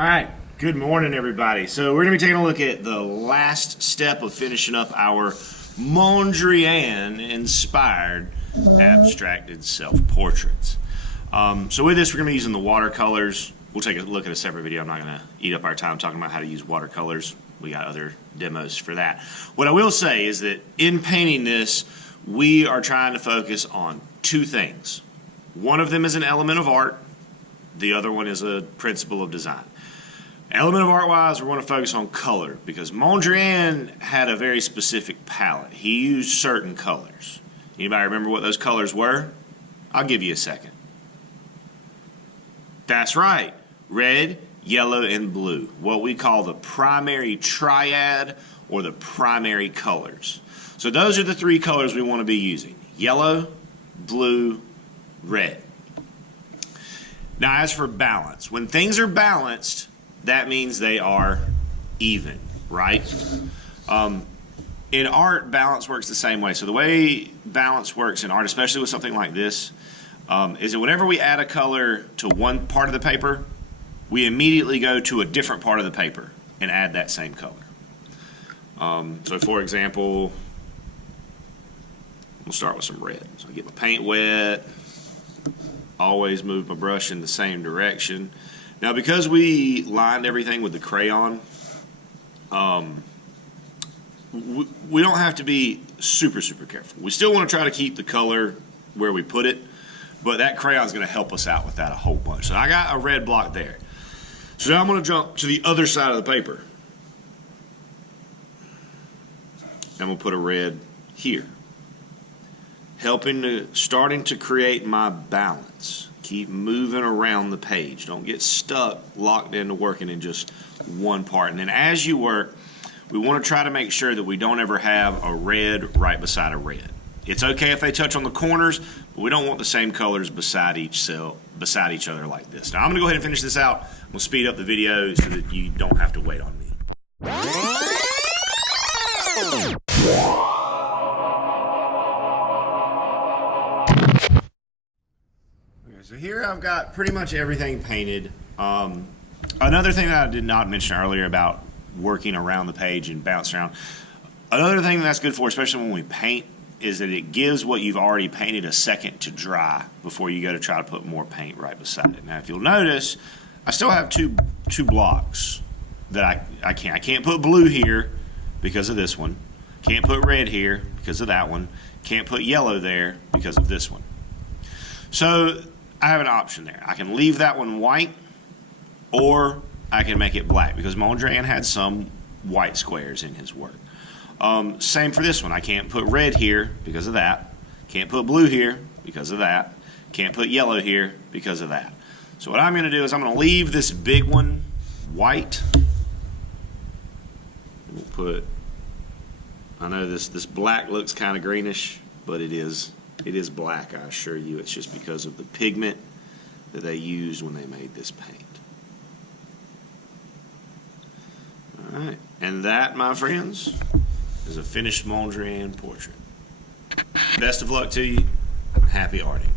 All right, good morning everybody. So we're going to be taking a look at the last step of finishing up our Mondrian inspired abstracted self-portraits. So with this we're going to be using the watercolors. We'll take a look at a separate video. I'm not going to eat up our time talking about how to use watercolors. We got other demos for that. What I will say is that in painting this, we are trying to focus on two things. One of them is an element of art. The other one is a principle of design. Element of art-wise, we want to focus on color because Mondrian had a very specific palette. He used certain colors. Anybody remember what those colors were? I'll give you a second. That's right. Red, yellow, and blue. What we call the primary triad or the primary colors. So those are the three colors we want to be using. Yellow, blue, red. Now as for balance, when things are balanced, that means they are even, right? In art, balance works the same way. So the way balance works in art, especially with something like this, is that whenever we add a color to one part of the paper, we immediately go to a different part of the paper and add that same color. So for example, we'll start with some red. So I get my paint wet, always move my brush in the same direction. Now because we lined everything with the crayon, we don't have to be super careful. We still want to try to keep the color where we put it, but that crayon is going to help us out with that a whole bunch. So I got a red block there. So now I'm going to jump to the other side of the paper. And we'll put a red here. Starting to create my balance. Keep moving around the page. Don't get stuck, locked into working in just one part. And then as you work, we want to try to make sure that we don't ever have a red right beside a red. It's okay if they touch on the corners, but we don't want the same colors beside each other like this. Now I'm going to go ahead and finish this out. I'm going to speed up the video so that you don't have to wait on me. So here I've got pretty much everything painted. Another thing that I did not mention earlier about working around the page and bouncing around, another thing that's good for, especially when we paint, is that it gives what you've already painted a second to dry before you go to try to put more paint right beside it. Now if you'll notice, I still have two blocks that I can't put blue here because of this one. Can't put red here because of that one. Can't put yellow there because of this one. So I have an option there. I can leave that one white, or I can make it black because Mondrian had some white squares in his work. Same for this one. I can't put red here because of that. Can't put blue here because of that. Can't put yellow here because of that. So what I'm going to do is I'm going to leave this big one white. We'll put, I know this black looks kind of greenish, but it is black, I assure you. It's just because of the pigment that they used when they made this paint. All right, and that, my friends, is a finished Mondrian portrait. Best of luck to you. Happy arting.